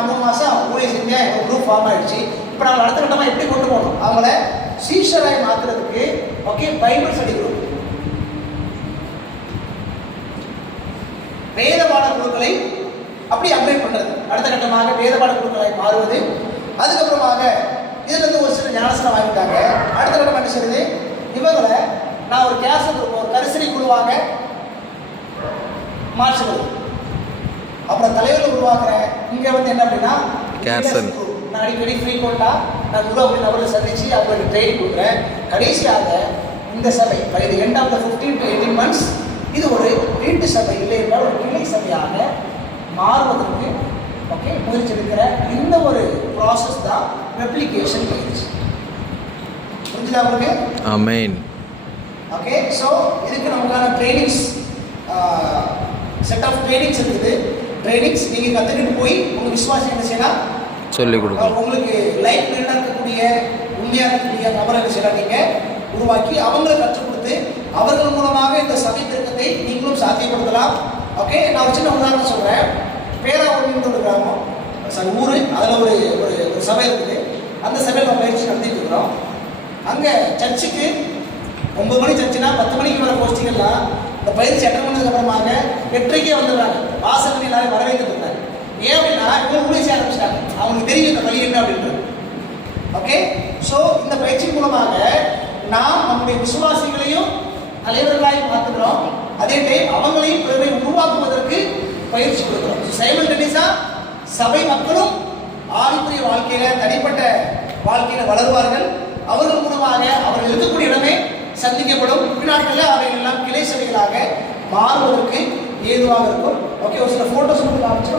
நான் 3 மாதம் ஊழியர் செஞ்சேன், ஒரு குரூப் ஃபார்ம் ஆகிடுச்சு. இப்போ நாங்கள் அடுத்த கட்டமாக எப்படி கொண்டு போகணும், அவங்கள சீஷராய் மாற்றுறதுக்கு ஓகே பைபிள் ஸ்டடி குரூப், வேதபாட குழுக்களை அப்படி அப்டேட் பண்ணுறது, அடுத்த கட்டமாக வேதபாட குழுக்களை மாறுவது. அதுக்கப்புறமாக இதுல இருந்து ஒரு சில ஞானஸ்தானம் வாங்கிட்டாங்க. அடுத்த கட்டம் என்ன செய்யுது, இவங்களை நான் ஒரு ஒரு கரிசனை குழுவாக மாற்றுவது. அப்புறம் தலைவர்கள் உருவாக்குறேன். இங்க வந்து என்ன அப்படின்னா நான் அடிக்கடி ஃப்ரீக்வெண்டா நான் குரு நபர்களை சந்திச்சு அவங்களுக்கு ட்ரைனிங் கொடுக்குறேன். கடைசியாக இந்த சபை by the end of the 15 to 18 months இது ஒரு வீட்டு சபை இல்லை என்றால் ஒரு கிளை சபையாக மாறுவதற்கு ஓகே முயற்சி எடுக்கிற இந்த ஒரு ப்ராசஸ் தான் ரெப்ளிகேஷன் பயிற்சி. புரிஞ்சுதா உங்களுக்கு? ஆமென். ஓகே, ஸோ இதுக்கு நமக்கான ட்ரைனிங்ஸ் செட் ஆஃப் ட்ரைனிங்ஸ் இருக்குது. ட்ரைனிங்ஸ் நீங்கள் கற்றுக்கிட்டு போய் உங்கள் விசுவாசம் என்ன செய்யலாம் சொல்லிக் கொடுக்கலாம். உங்களுக்கு லைஃப் மெயினாக இருக்கக்கூடிய உண்மையாக இருக்கக்கூடிய நபரை என்ன செய்யலாம் நீங்கள் உருவாக்கி அவங்களை கற்றுக் கொடுத்து அவர்கள் மூலமாக இந்த சபை திருக்கத்தை நீங்களும் சாத்தியப்படுத்தலாம். ஓகே, நான் ஒரு சின்ன உதாரணம் சொல்கிறேன். பேராவூர்னு ஒரு கிராமம் சாரி ஊர், அதில் ஒரு ஒரு சபை இருக்குது. அந்த சபையில் நம்ம பயிற்சி நடத்திட்டு இருக்கிறோம். அங்கே சர்ச்சுக்கு 9 மணி சர்ச்சுனா 10 மணிக்கு வர போஸ்டிங்கெல்லாம் இந்த பயிற்சி அட்டன் பண்ணதுக்கு அப்புறமாக 8:30 வந்துடுறாங்க. வாசல் எல்லாரும் வரவேற்று இருந்தாங்க. ஏன் அப்படின்னா இவங்க ஊழிய செய்ய ஆரம்பிச்சிட்டாங்க, அவங்களுக்கு தெரியும் இந்த வழி என்ன அப்படின்றது. ஓகே, ஸோ இந்த பயிற்சி மூலமாக நாம் நம்முடைய விசுவாசிகளையும் தலைவர்களாய் மாற்றுகிறோம். அதே டைம் அவங்களையும் பிறரை உருவாக்குவதற்கு பயிற்சி கொடுக்கிறோம். சைமல்டேனியஸா சபை மக்களும் ஆவிக்குரிய வாழ்க்கையில தனிப்பட்ட வாழ்க்கையில வளருவார்கள். அவர்கள் மூலமாக அவர்கள் இருக்கக்கூடிய இடமே சந்திக்கப்படும். பின்னாட்களில் அவைகள் எல்லாம் கிளை சபைகளாக மாறுவதற்கு ஏதுவாக இருக்கும். ஓகே, ஒரு சில போட்டோஸ் மட்டும் காமிச்சு